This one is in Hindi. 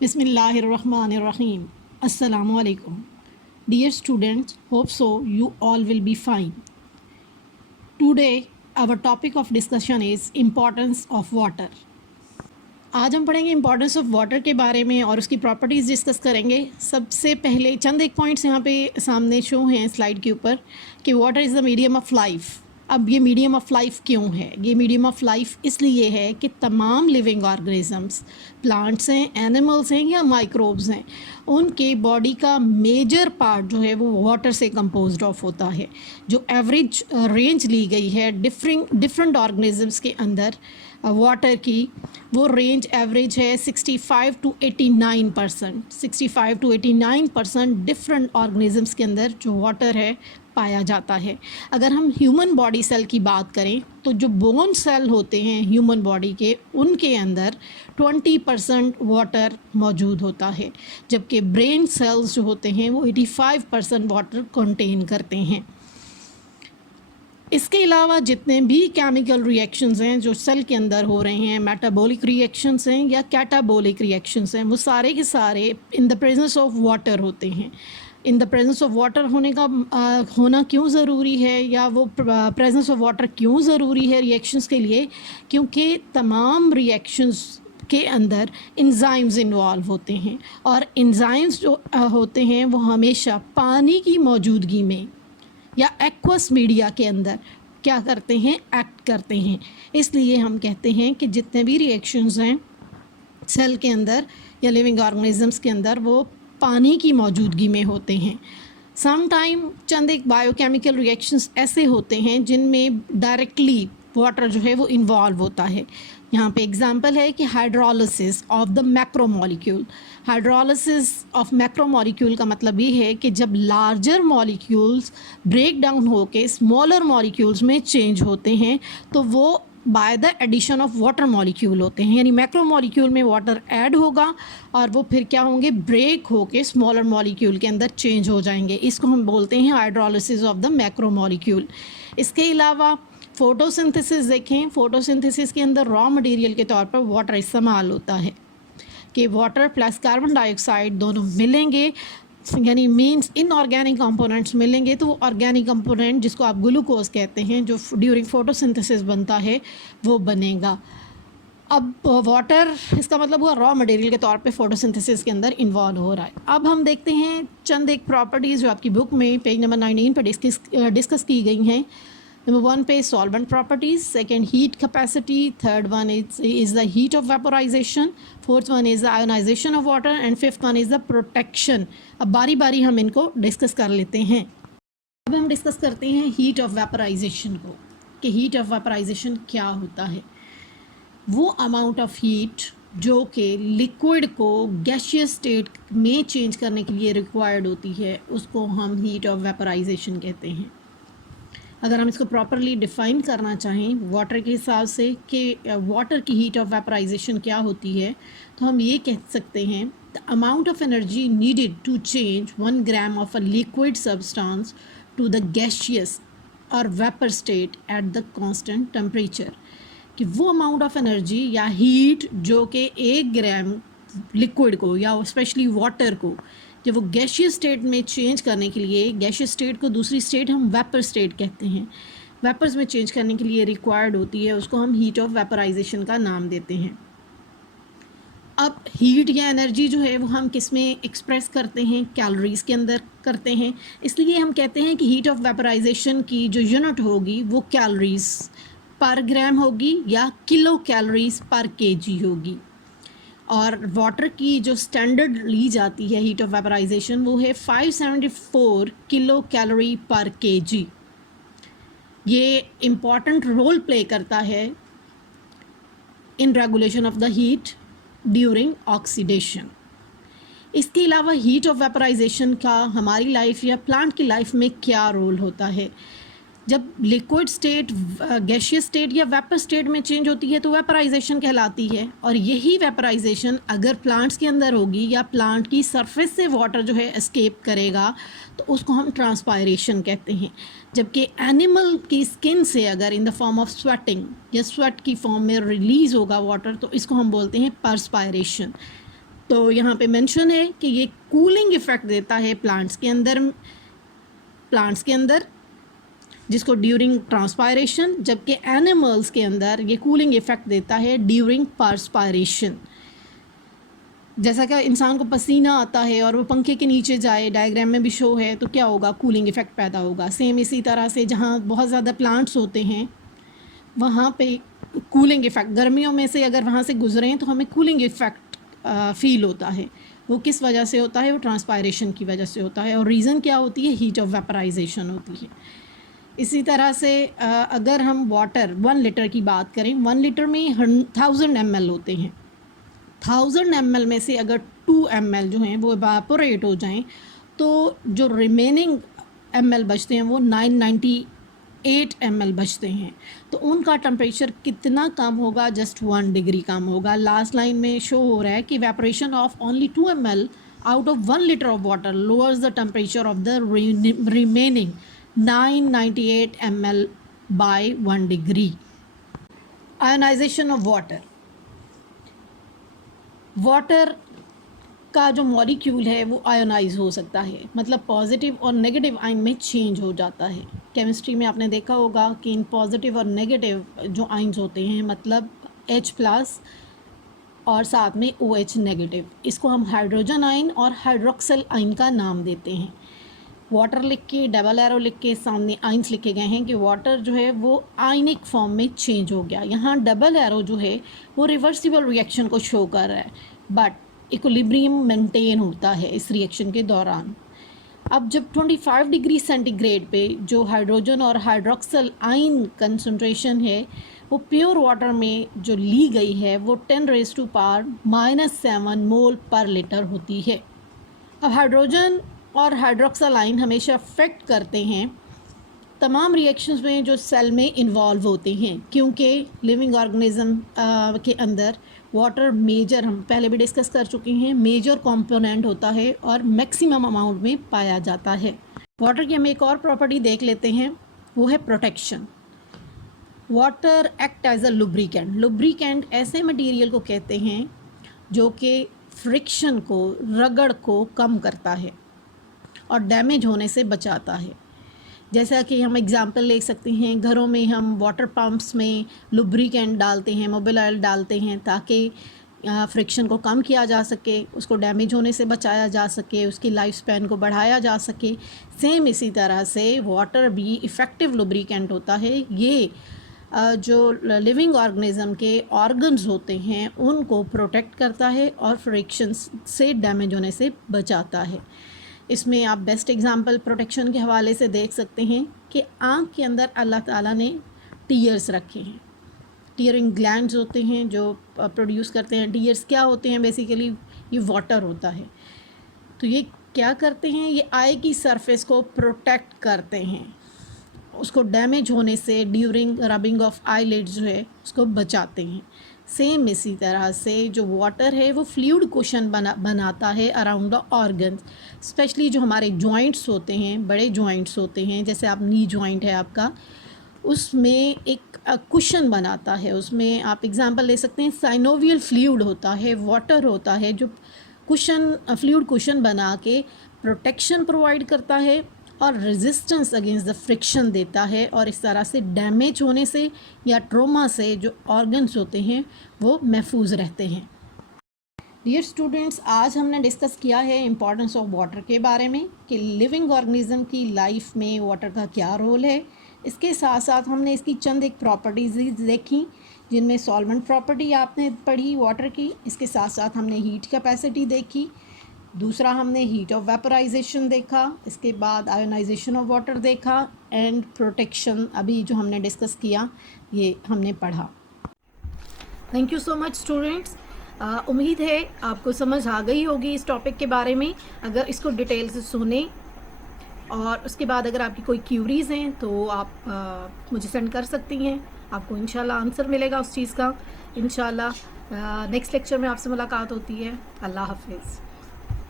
Bismillahirrahmanirrahim. Assalamu alaikum. Dear students, hope so you all will be fine. Today our topic of discussion is importance of water. आज हम पढ़ेंगे इम्पॉर्टेंस ऑफ वाटर के बारे में और उसकी प्रॉपर्टीज़ डिस्कस करेंगे। सबसे पहले चंद एक पॉइंट्स यहाँ पे सामने शो हैं स्लाइड के ऊपर कि water is the medium of life. अब ये मीडियम ऑफ लाइफ क्यों है? ये मीडियम ऑफ लाइफ इसलिए है कि तमाम लिविंग ऑर्गेनिजम्स, प्लांट्स हैं, एनिमल्स हैं या माइक्रोब्स हैं, उनके बॉडी का मेजर पार्ट जो है वो वाटर से कंपोज्ड ऑफ होता है। जो एवरेज रेंज ली गई है डिफरेंट ऑर्गेनिजम्स के अंदर वाटर की, वो रेंज एवरेज है 65 to 89%। 65 to 89% डिफरेंट ऑर्गेनिजम्स के अंदर जो वाटर है पाया जाता है। अगर हम ह्यूमन बॉडी सेल की बात करें तो जो बोन सेल होते हैं ह्यूमन बॉडी के, उनके अंदर 20% वाटर मौजूद होता है, जबकि ब्रेन सेल्स जो होते हैं वो 85% वाटर कंटेन करते हैं। इसके अलावा जितने भी केमिकल रिएक्शंस हैं जो सेल के अंदर हो रहे हैं, मेटाबॉलिक रिएक्शंस हैं या कैटाबॉलिक रिएक्शंस हैं, वो सारे के सारे in the presence of water होते हैं। In the presence of water होना क्यों ज़रूरी है, या वो प्रेजेंस ऑफ वाटर क्यों ज़रूरी है रिएक्शंस के लिए? क्योंकि तमाम रिएक्शंस के अंदर एंजाइम्स इन्वॉल्व होते हैं, और एंजाइम्स जो होते हैं वो हमेशा पानी की मौजूदगी में या एक्वस मीडिया के अंदर क्या करते हैं? एक्ट करते हैं। इसलिए हम कहते हैं कि जितने भी रिएक्शंस हैं सेल के अंदर या लिविंग ऑर्गेनिजम्स के अंदर वो पानी की मौजूदगी में होते हैं। सम टाइम चंद एक बायोकेमिकल रिएक्शंस ऐसे होते हैं जिनमें डायरेक्टली वाटर जो है वो इन्वॉल्व होता है। यहाँ पे एग्जांपल है कि hydrolysis of the macromolecule. Hydrolysis of macromolecule का मतलब ये है कि जब लार्जर मॉलिक्यूल्स ब्रेक डाउन होके स्मॉलर मॉलिक्यूल्स में चेंज होते हैं तो वो by the addition of water molecule होते हैं, यानी मैक्रो मॉलिक्यूल में वाटर ऐड होगा और वो फिर क्या होंगे? ब्रेक होके स्मॉलर मॉलिक्यूल के अंदर चेंज हो जाएंगे। इसको हम बोलते हैं hydrolysis of the macro molecule. इसके अलावा फ़ोटोसिंथेसिस देखें। फ़ोटोसिंथेसिस के अंदर रॉ मटेरियल के तौर पर वाटर इस्तेमाल होता है कि वाटर प्लस कार्बन डाइऑक्साइड दोनों मिलेंगे, यानी मीन्स इनऑर्गेनिक कंपोनेंट्स मिलेंगे, तो वो ऑर्गेनिक कंपोनेंट जिसको आप ग्लूकोज कहते हैं जो ड्यूरिंग फोटोसिंथेसिस बनता है वो बनेगा। अब वाटर इसका मतलब हुआ रॉ मटेरियल के तौर पे फोटोसिंथेसिस के अंदर इन्वॉल्व हो रहा है। अब हम देखते हैं चंद एक प्रॉपर्टीज़ जो आपकी बुक में पेज नंबर 19 पर डिस्कस की गई हैं। नंबर 1 पे solvent properties, second heat capacity, third one is the heat of vaporization, fourth one is the ionization of water and fifth one is the protection. अब बारी बारी हम इनको डिस्कस कर लेते हैं। अब हम डिस्कस करते हैं हीट ऑफ वेपोराइजेशन को, कि हीट ऑफ वेपोराइजेशन क्या होता है। वो अमाउंट ऑफ हीट जो कि लिक्विड को गैसियस स्टेट में चेंज करने के लिए रिक्वायर्ड होती है उसको हम हीट ऑफ वेपोराइजेशन कहते हैं। अगर हम इसको प्रॉपरली डिफ़ाइन करना चाहें वाटर के हिसाब से कि वाटर की हीट ऑफ वेपोराइजेशन क्या होती है, तो हम ये कह सकते हैं the amount of energy needed to change 1 gram of a liquid substance to the gaseous और vapour state at the constant temperature. कि वो अमाउंट ऑफ एनर्जी या हीट जो कि 1 ग्राम लिक्विड को या स्पेशली वाटर को जब वो गैशियस स्टेट में चेंज करने के लिए, गैशियस स्टेट को दूसरी स्टेट हम वेपर स्टेट कहते हैं, वेपर्स में चेंज करने के लिए रिक्वायर्ड होती है, उसको हम हीट ऑफ वेपराइजेशन का नाम देते हैं। अब हीट या एनर्जी जो है वो हम किस में एक्सप्रेस करते हैं? कैलोरीज़ के अंदर करते हैं। इसलिए हम कहते हैं कि हीट ऑफ वेपराइजेशन की जो यूनिट होगी वो कैलोरीज़ पर ग्राम होगी या किलो कैलोरीज़ पर केजी होगी। और वाटर की जो स्टैंडर्ड ली जाती है हीट ऑफ वेपराइजेशन वो है 574 किलो कैलोरी पर केजी। ये इम्पॉर्टेंट रोल प्ले करता है in regulation of the heat during oxidation. इसके अलावा हीट ऑफ वेपराइजेशन का हमारी लाइफ या प्लांट की लाइफ में क्या रोल होता है? जब लिक्विड स्टेट गैसियस स्टेट या वेपर स्टेट में चेंज होती है तो वेपराइजेशन कहलाती है, और यही वेपराइजेशन अगर प्लांट्स के अंदर होगी या प्लांट की सरफेस से वाटर जो है एस्केप करेगा तो उसको हम ट्रांसपायरेशन कहते हैं। जबकि एनिमल की स्किन से अगर in the form of sweating या स्वेट की फॉर्म में रिलीज़ होगा वाटर तो इसको हम बोलते हैं परस्पायरेशन। तो यहाँ पे मेंशन है कि ये कूलिंग इफ़ेक्ट देता है प्लांट्स के अंदर जिसको ड्यूरिंग ट्रांसपायरेशन, जबकि एनिमल्स के अंदर ये कूलिंग इफ़ेक्ट देता है ड्यूरिंग पर्सपायरेशन। जैसा कि इंसान को पसीना आता है और वो पंखे के नीचे जाए, डायग्राम में भी शो है, तो क्या होगा, कूलिंग इफ़ेक्ट पैदा होगा। सेम इसी तरह से जहाँ बहुत ज़्यादा प्लांट्स होते हैं वहाँ पे कूलिंग इफ़ेक्ट, गर्मियों में से अगर वहाँ से गुजरें तो हमें कूलिंग इफ़ेक्ट फ़ील होता है। वो किस वजह से होता है, वो ट्रांसपायरेशन की वजह से होता है। और रीज़न क्या होती है, हीट ऑफ वेपराइजेशन होती है। इसी तरह से अगर हम वाटर 1 लीटर की बात करें, 1 लीटर में 1000 ml होते हैं। 1000 ml में से अगर 2 ml जो हैं वो इवापोरेट हो जाएं तो जो रिमेनिंग ml बचते हैं वो 998 ml बचते हैं। तो उनका टेम्परेचर कितना कम होगा, जस्ट 1 डिग्री कम होगा। लास्ट लाइन में शो हो रहा है कि evaporation of only 2 ml out of 1 litre of water lowers the temperature of the remaining 998 ml by 1 degree. Ionization of water का जो मॉलिक्यूल है वो आयोनाइज हो सकता है, मतलब पॉजिटिव और नेगेटिव आयन में चेंज हो जाता है। केमिस्ट्री में आपने देखा होगा कि इन पॉजिटिव और नेगेटिव जो आयन्स होते हैं, मतलब H+ और साथ में OH नेगेटिव, इसको हम हाइड्रोजन आयन और हाइड्रोक्सिल आयन का नाम देते हैं। वाटर लिख के डबल एरो लिख के सामने आइंस लिखे गए हैं कि वाटर जो है वो आयनिक फॉर्म में चेंज हो गया। यहाँ डबल एरो जो है वो रिवर्सिबल रिएक्शन को शो कर रहा है, बट इक्विलिब्रियम मेंटेन होता है इस रिएक्शन के दौरान। अब जब 25 डिग्री सेंटीग्रेड पे जो हाइड्रोजन और हाइड्रोक्सिल आयन कंसंट्रेशन है वो प्योर वाटर में जो ली गई है वो 10⁻⁻7 मोल पर लीटर होती है। अब हाइड्रोजन और हाइड्रोक्सिल आयन हमेशा अफेक्ट करते हैं तमाम रिएक्शंस में जो सेल में इन्वॉल्व होते हैं, क्योंकि लिविंग ऑर्गेनिज्म के अंदर वाटर मेजर, हम पहले भी डिस्कस कर चुके हैं, मेजर कंपोनेंट होता है और मैक्सिमम अमाउंट में पाया जाता है। वाटर की हम एक और प्रॉपर्टी देख लेते हैं, वो है protection. Water act as a lubricant. Lubricant ऐसे मटेरियल को कहते हैं जो कि फ्रिक्शन को, रगड़ को कम करता है और डैमेज होने से बचाता है। जैसा कि हम एग्जांपल ले सकते हैं, घरों में हम वाटर पंप्स में लुब्रिकेंट डालते हैं, मोबिल ऑयल डालते हैं ताकि फ्रिक्शन को कम किया जा सके, उसको डैमेज होने से बचाया जा सके, उसकी लाइफ स्पैन को बढ़ाया जा सके। सेम इसी तरह से वाटर भी इफ़ेक्टिव लुब्रिकेंट होता है। ये जो लिविंग ऑर्गेनिज्म के ऑर्गन्स होते हैं उनको प्रोटेक्ट करता है और फ्रिक्शन से डैमेज होने से बचाता है। इसमें आप बेस्ट एग्जांपल प्रोटेक्शन के हवाले से देख सकते हैं कि आँख के अंदर अल्लाह ताला ने टीयर्स रखे हैं। टीयरिंग ग्लैंड्स होते हैं जो प्रोड्यूस करते हैं। टीयर्स क्या होते हैं, बेसिकली ये वाटर होता है। तो ये क्या करते हैं, ये आई की सरफेस को प्रोटेक्ट करते हैं, उसको डैमेज होने से ड्यूरिंग रबिंग ऑफ आईलिड्स जो है उसको बचाते हैं। सेम इसी तरह से जो वाटर है वो फ्लूइड कुशन बनाता है अराउंड द ऑर्गन्स, स्पेशली जो हमारे जॉइंट्स होते हैं, बड़े जॉइंट्स होते हैं, जैसे आप नी जॉइंट है आपका, उसमें एक कुशन बनाता है। उसमें आप एग्जांपल ले सकते हैं, साइनोवियल फ्लूइड होता है, वाटर होता है जो कुशन, फ्लूइड कुशन बना के प्रोटेक्शन प्रोवाइड करता है और रेजिस्टेंस अगेंस्ट द फ्रिक्शन देता है, और इस तरह से डैमेज होने से या ट्रोमा से जो ऑर्गन्स होते हैं वो महफूज रहते हैं। डियर स्टूडेंट्स, आज हमने डिस्कस किया है इम्पॉर्टेंस ऑफ वाटर के बारे में कि लिविंग ऑर्गेनिज्म की लाइफ में वाटर का क्या रोल है। इसके साथ साथ हमने इसकी चंद एक प्रॉपर्टीज़ देखी, जिनमें सॉल्वेंट प्रॉपर्टी आपने पढ़ी वाटर की। इसके साथ साथ हमने हीट कैपेसिटी देखी, दूसरा हमने हीट ऑफ वेपराइजेशन देखा, इसके बाद आयोनाइजेशन ऑफ वाटर देखा, एंड प्रोटेक्शन अभी जो हमने डिस्कस किया ये हमने पढ़ा। Thank you so much students. उम्मीद है आपको समझ आ गई होगी इस टॉपिक के बारे में। अगर इसको डिटेल से सुने और उसके बाद अगर आपकी कोई क्यूरीज़ हैं तो आप मुझे सेंड कर सकती हैं, आपको इंशाल्लाह आंसर मिलेगा उस चीज़ का। इंशाल्लाह नेक्स्ट लेक्चर में आपसे मुलाकात होती है। अल्लाह हाफिज़।